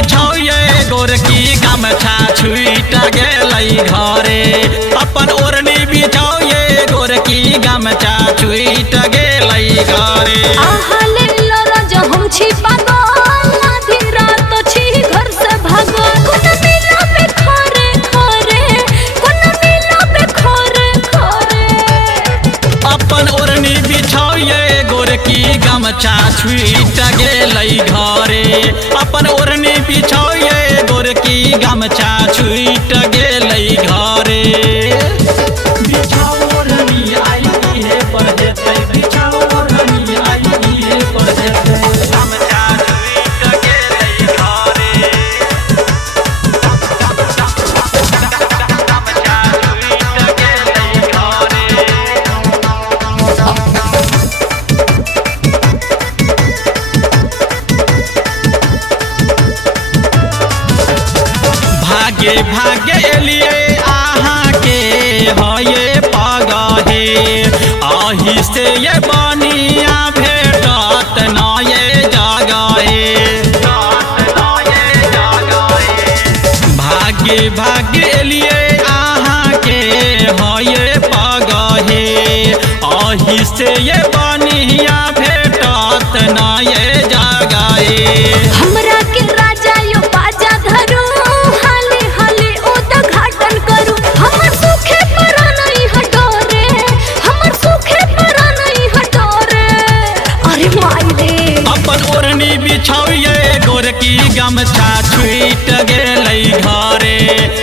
बिछौए गोरकी गमछा छूट गेलै घरे। अपन ओढ़नी बिछौए गोरकी गमछा छूट गेलै घरे। गमछा छूट गेलै घरे। अपन ओढ़नी बिछौए गोरकी गमछा छूट गेलै घरे। बिछाओ ओढ़नी आई इहे पर हेतै, बिछाओ ओढ़नी आई इहे पर हेतै। गमछा छूट गेलै घरे। गमछा छूट गेलै घरे। भागे भागे एलिए अहाँ के हये पगहे। आही से ये बनिया भेटत न ये जगहे। भागे भागे एलिए अहाँ के हये पगहे। आही से ये बनिया भेटत न ये जगहे। हमरा के राजा यो बाजा धरू गोरकी गमछा छूट गेलै घरे।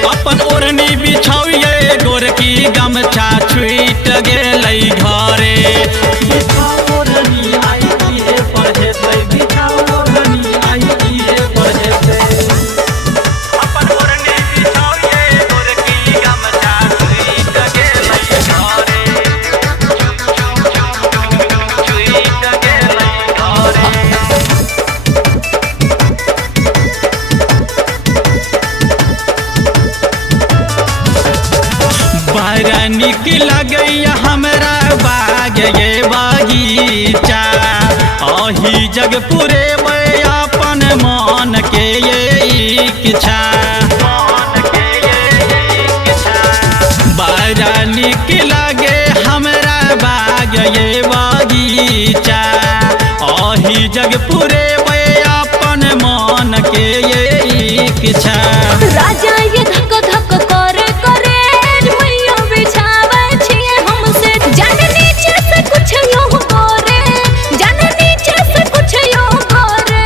अपन ओढ़नी बिछौए गोरकी गमछा छूट गेलै घरे। बिछाओ ओढ़नी आई इहे पर हेतै, बिछाओ ओढ़नी आई इहे पर हेतै। अपन ओढ़नी बिछौए गोरकी गमछा छूट गेलै घरे। छूट गेलै घरे। बड़ा निक लगैया हमरा बाग ये बगीचा। अही जग पुरे अपन मन के ये इच्छा। बड़ा निक लगे हमरा बाग ये बगीचा। अही जग पुरे अपन मन के ये इच्छा। राजा ये धक धक करे करे मैया बिछावे छिए हमसे। जाने नीचे से कुछ यो करे, जाने नीचे से कुछ यो करे।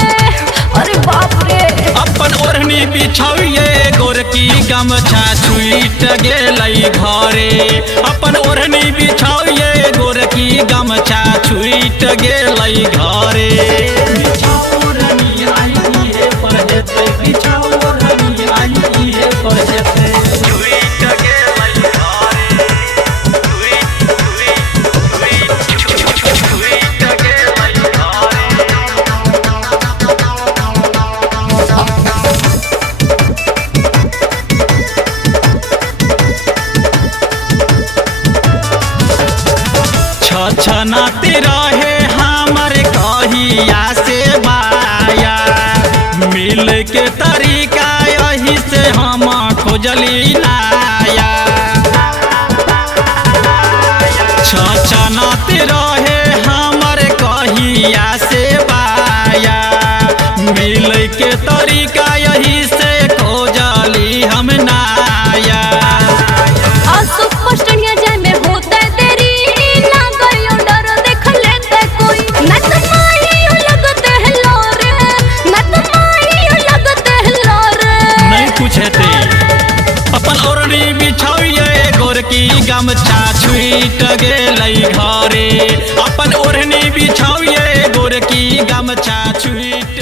अरे बाप रे। अपन ओढ़नी बिछौए गोरकी गमछा छूट गेलै घरे। अपन ओढ़नी बिछौए गोरकी गमछा छूट गेलै घरे। बिछाओ ओढ़नी आई इहे पर हेतै, बिछाओ ओढ़नी आई इहे पर हेतै। छूट गेलै घरे। छूट गेलै घरे। छछनाते रहे हमर कहिया से बाया। मिल के तरीका यही से हम खोजली लाया। छछनाते रहे हमर कहिया से बाया। मिल के तरीका यही से खोजली हम नाया। अपन ओढ़नी बिछौए गोरकी गमछा छूट गेलै घरे। अपन ओढ़नी बिछौए गोरकी गमछा छूट